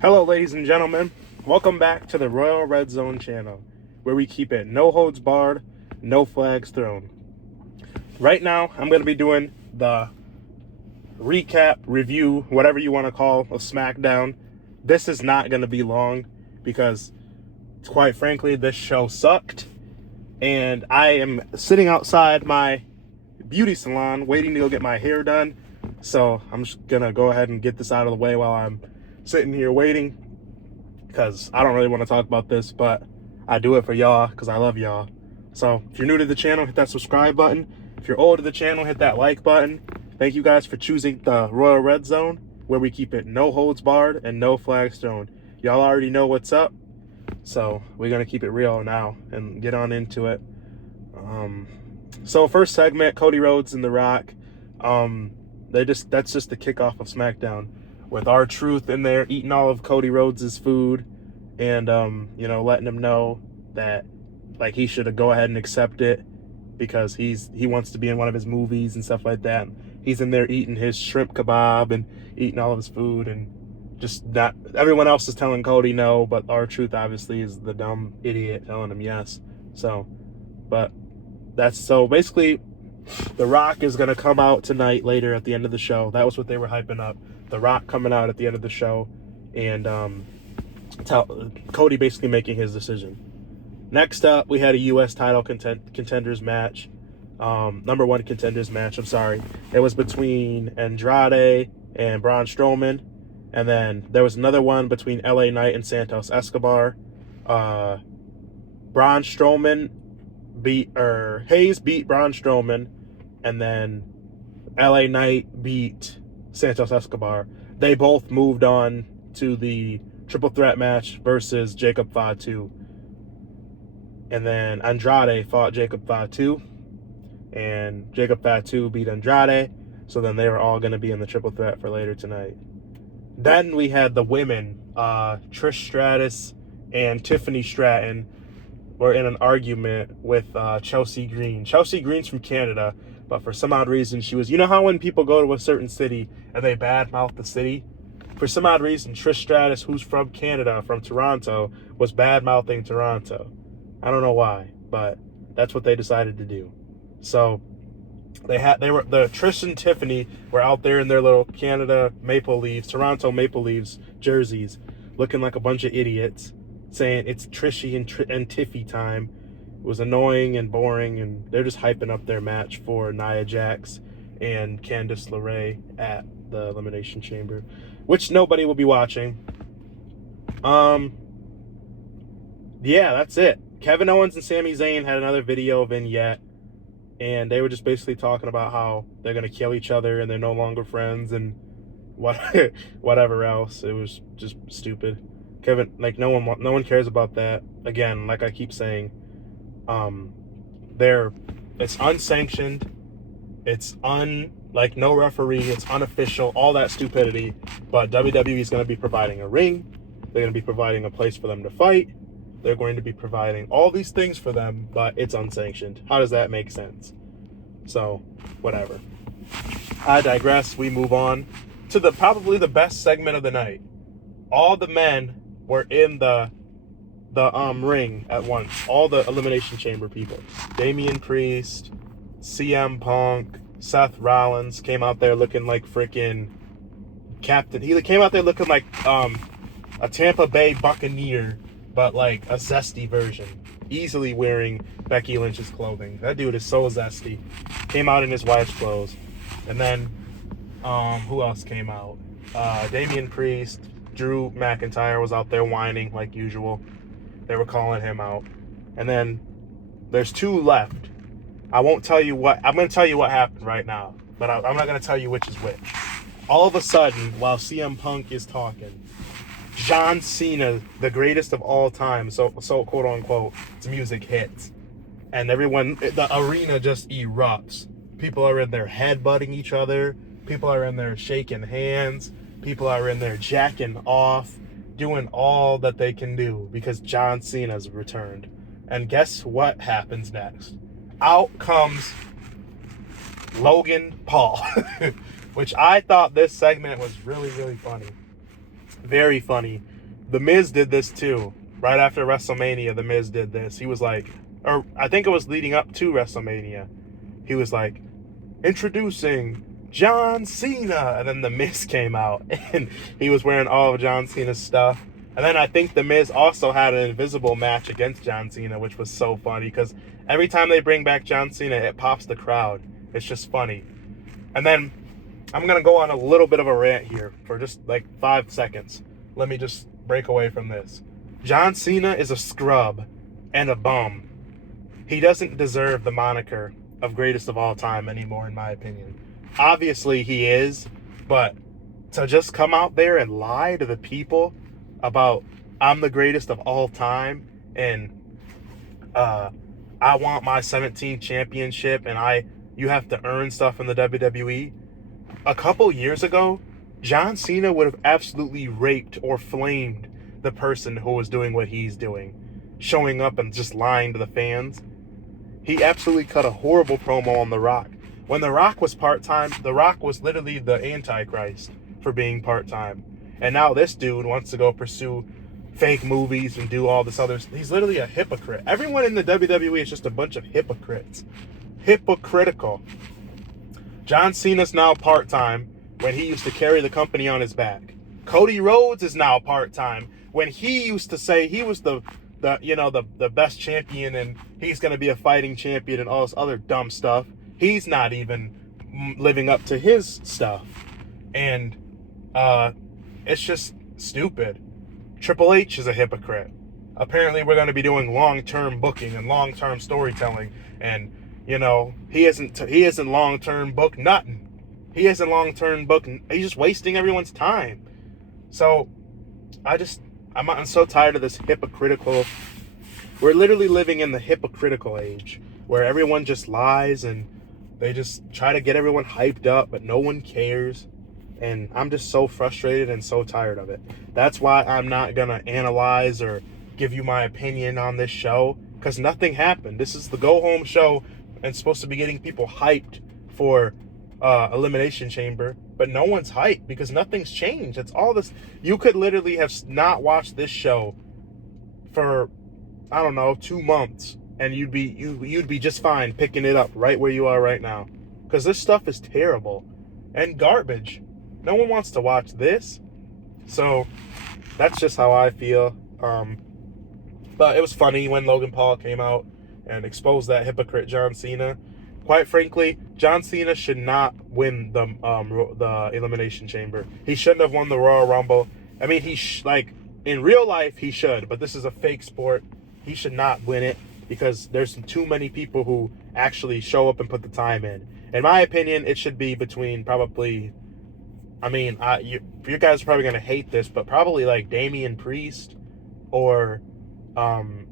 Hello, ladies and gentlemen. Welcome back to the Royal Red Zone channel, where we keep it no holds barred, no flags thrown. Right now, I'm going to be doing the recap, review, whatever you want to call, of Smackdown. This is not going to be long because, quite frankly, this show sucked. And I am sitting outside my beauty salon waiting to go get my hair done. So I'm just going to go ahead and get this out of the way while I'm sitting here waiting, because I don't really want to talk about this, but I do it for y'all because I love y'all. So if you're new to the channel, hit that subscribe button. If you're old to the channel, hit that like button. Thank you guys for choosing the Royal Red Zone, where we keep it no holds barred and no flags thrown. Y'all already know what's up, so we're gonna keep it real now and get on into it. So first segment, Cody Rhodes and The Rock. That's just the kickoff of SmackDown, with R-Truth in there eating all of Cody Rhodes' food and, letting him know that, like, he should go ahead and accept it because he wants to be in one of his movies and stuff like that. He's in there eating his shrimp kebab and eating all of his food, and just not, everyone else is telling Cody no, but R-Truth obviously is the dumb idiot telling him yes. So basically, The Rock is going to come out tonight later at the end of the show. That was what they were hyping up. The Rock coming out at the end of the show and Cody basically making his decision. Next up, we had a U.S. title contenders match. Number one contenders match, I'm sorry. It was between Andrade and Braun Strowman. And then there was another one between LA Knight and Santos Escobar. Hayes beat Braun Strowman. And then LA Knight beat Santos Escobar. They both moved on to the triple threat match versus Jacob Fatu. And then Andrade fought Jacob Fatu. And Jacob Fatu beat Andrade. So then they were all going to be in the triple threat for later tonight. Then we had the women. Trish Stratus and Tiffany Stratton were in an argument with Chelsea Green. Chelsea Green's from Canada, but for some odd reason she was... You know how when people go to a certain city and they badmouth the city? For some odd reason, Trish Stratus, who's from Canada, from Toronto, was badmouthing Toronto. I don't know why, but that's what they decided to do. So Trish and Tiffany were out there in their little Toronto Maple Leafs jerseys, looking like a bunch of idiots, saying it's Trishy and Tiffy time. It was annoying and boring, and they're just hyping up their match for Nia Jax and Candice LeRae at the Elimination Chamber, which nobody will be watching. Yeah, that's it. Kevin Owens and Sami Zayn had another video vignette, and they were just basically talking about how they're going to kill each other and they're no longer friends and whatever else. It was just stupid. Kevin, no one cares about that. Again, like I keep saying, it's unsanctioned, it's no referee, it's unofficial, all that stupidity. But WWE is going to be providing a ring. They're going to be providing a place for them to fight. They're going to be providing all these things for them, but it's unsanctioned. How does that make sense? So, whatever. I digress. We move on to probably the best segment of the night. All the men were in the ring at once. All the Elimination Chamber people. Damian Priest, CM Punk, Seth Rollins came out there looking like freaking captain. He came out there looking like a Tampa Bay Buccaneer, but like a zesty version. Easily wearing Becky Lynch's clothing. That dude is so zesty. Came out in his wife's clothes. And then, who else came out? Damian Priest, Drew McIntyre was out there whining like usual. They were calling him out. And then there's two left. I'm going to tell you what happened right now, but I'm not going to tell you which is which. All of a sudden, while CM Punk is talking, John Cena, the greatest of all time, so quote unquote, his music hits. And the arena just erupts. People are in there headbutting each other. People are in there shaking hands. People are in there jacking off, doing all that they can do because John Cena's returned. And guess what happens next? Out comes Logan Paul, which I thought this segment was really, really funny. Very funny. The Miz did this too. Right after WrestleMania, The Miz did this. He was like, or I think it was leading up to WrestleMania. He was like, introducing John Cena. And then The Miz came out and he was wearing all of John Cena's stuff. And then I think The Miz also had an invisible match against John Cena, which was so funny because every time they bring back John Cena, it pops the crowd. It's just funny. And then I'm going to go on a little bit of a rant here for just like 5 seconds. Let me just break away from this. John Cena is a scrub and a bum. He doesn't deserve the moniker of greatest of all time anymore, in my opinion. Obviously, he is, but to just come out there and lie to the people about I'm the greatest of all time and I want my 17th championship and you have to earn stuff in the WWE. A couple years ago, John Cena would have absolutely raped or flamed the person who was doing what he's doing, showing up and just lying to the fans. He absolutely cut a horrible promo on The Rock. When The Rock was part-time, The Rock was literally the Antichrist for being part-time. And now this dude wants to go pursue fake movies and do all this other stuff. He's literally a hypocrite. Everyone in the WWE is just a bunch of hypocrites. Hypocritical. John Cena's now part-time when he used to carry the company on his back. Cody Rhodes is now part-time when he used to say he was the best champion and he's going to be a fighting champion and all this other dumb stuff. He's not even living up to his stuff. And it's just stupid. Triple H is a hypocrite. Apparently we're going to be doing long-term booking and long-term storytelling, and he isn't long-term book nothing. He isn't long-term book. He's just wasting everyone's time. So I'm so tired of this hypocritical. We're literally living in the hypocritical age where everyone just lies and they just try to get everyone hyped up, but no one cares. And I'm just so frustrated and so tired of it. That's why I'm not going to analyze or give you my opinion on this show, because nothing happened. This is the go-home show and supposed to be getting people hyped for Elimination Chamber, but no one's hyped because nothing's changed. It's all this. You could literally have not watched this show for, I don't know, 2 months, and you'd be just fine picking it up right where you are right now, because this stuff is terrible and garbage. No one wants to watch this. So that's just how I feel. But it was funny when Logan Paul came out and exposed that hypocrite John Cena. Quite frankly, John Cena should not win the Elimination Chamber. He shouldn't have won the Royal Rumble. I mean, in real life he should, but this is a fake sport. He should not win it because there's too many people who actually show up and put the time in. In my opinion, it should be between probably, you guys are probably going to hate this, but probably like Damian Priest or Drew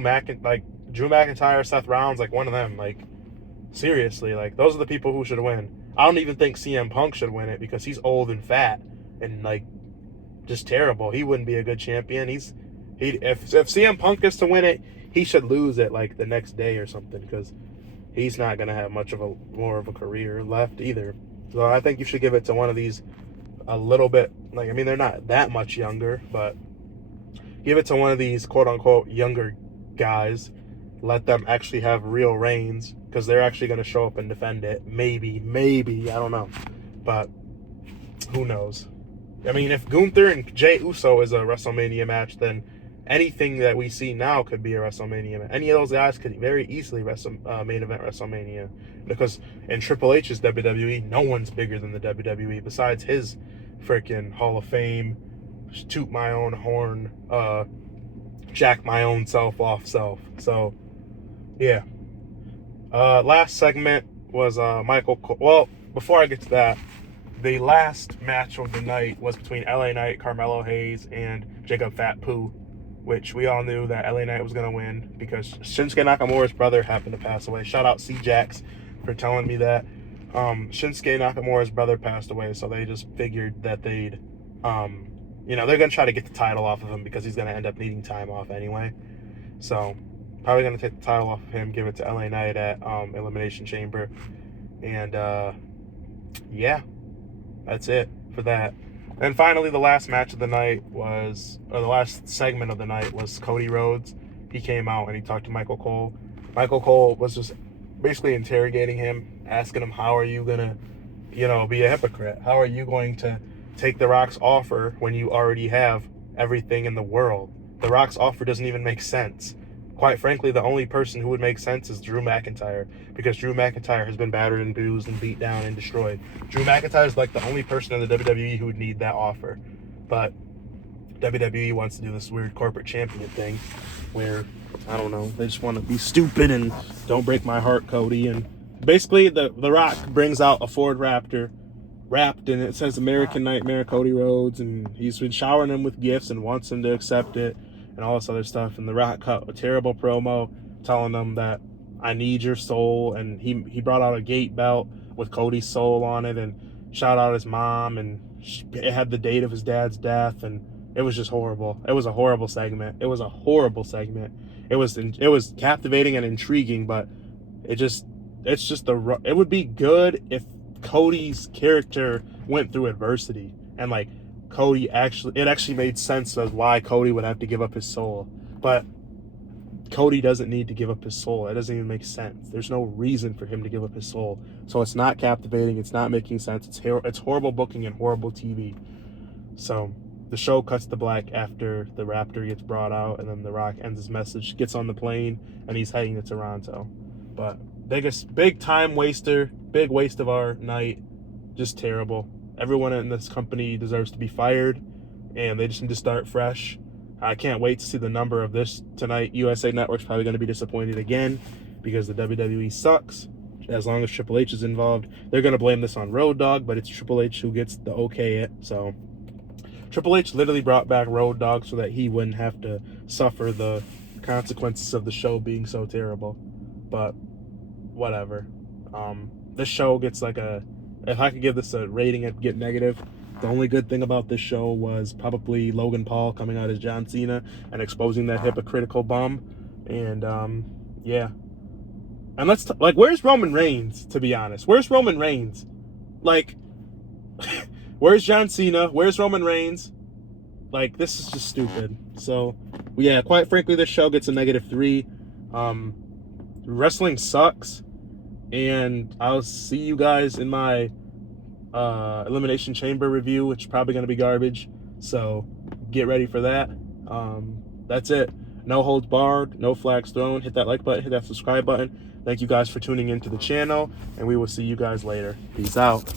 McIntyre, Seth Rollins, like one of them. Like, seriously, like those are the people who should win. I don't even think CM Punk should win it because he's old and fat and like just terrible. He wouldn't be a good champion. If CM Punk is to win it, he should lose it like the next day or something, because he's not gonna have more of a career left either. So I think you should give it to one of these a little bit, like, I mean, they're not that much younger, but give it to one of these quote-unquote younger guys. Let them actually have real reigns, because they're actually going to show up and defend it. Maybe, I don't know. But who knows? I mean, if Gunther and Jey Uso is a WrestleMania match, then anything that we see now could be a WrestleMania match. Any of those guys could very easily main event WrestleMania. Because in Triple H's WWE, no one's bigger than the WWE besides his freaking Hall of Fame, toot my own horn, jack my own self off self. So, yeah. Last segment was Michael Cole. Well, before I get to that, the last match of the night was between LA Knight, Carmelo Hayes, and Jacob Fat Poo, which we all knew that LA Knight was going to win because Shinsuke Nakamura's brother happened to pass away. Shout out C-Jax for telling me that. Shinsuke Nakamura's brother passed away, so they just figured that they'd, they're going to try to get the title off of him because he's going to end up needing time off anyway. So, probably going to take the title off of him, give it to LA Knight at Elimination Chamber. And, yeah, that's it for that. And finally, the last match of the night was, or the last segment of the night was Cody Rhodes. He came out and he talked to Michael Cole. Michael Cole was just basically interrogating him, asking him, how are you going to, be a hypocrite? How are you going to take The Rock's offer when you already have everything in the world? The Rock's offer doesn't even make sense. Quite frankly, the only person who would make sense is Drew McIntyre, because Drew McIntyre has been battered and bruised and beat down and destroyed. Drew McIntyre is like the only person in the WWE who would need that offer. But WWE wants to do this weird corporate champion thing where, I don't know, they just want to be stupid and don't break my heart, Cody. And basically, the Rock brings out a Ford Raptor wrapped in it says American Nightmare Cody Rhodes, and he's been showering him with gifts and wants him to accept it and all this other stuff. And The Rock cut a terrible promo telling them that I need your soul, and he brought out a gate belt with Cody's soul on it and shout out his mom, and it had the date of his dad's death, and it was just horrible. It was a horrible segment. It was captivating and intriguing, but it would be good if Cody's character went through adversity, and like it actually made sense of why Cody would have to give up his soul. But Cody doesn't need to give up his soul. It doesn't even make sense. There's no reason for him to give up his soul. So it's not captivating. It's not making sense. It's horrible booking and horrible TV. So the show cuts to black after the Raptor gets brought out, and then The Rock ends his message, gets on the plane, and he's heading to Toronto. But big time waster, big waste of our night. Just terrible. Everyone in this company deserves to be fired, and they just need to start fresh. I can't wait to see the number of this tonight. USA Network's probably going to be disappointed again because the WWE sucks. As long as Triple H is involved, they're going to blame this on Road Dogg, but it's Triple H who gets the okay it. So Triple H literally brought back Road Dogg so that he wouldn't have to suffer the consequences of the show being so terrible. But whatever. This show gets if I could give this a rating, I'd get negative. The only good thing about this show was probably Logan Paul coming out as John Cena and exposing that hypocritical bum. And yeah. And where's Roman Reigns, to be honest? Where's Roman Reigns? Where's John Cena? Where's Roman Reigns? This is just stupid. So, yeah, quite frankly, this show gets a -3. Wrestling sucks. And I'll see you guys in my Elimination Chamber review, which is probably going to be garbage. So get ready for that. That's it. No holds barred, no flags thrown. Hit that like button, hit that subscribe button. Thank you guys for tuning into the channel, and we will see you guys later. Peace out.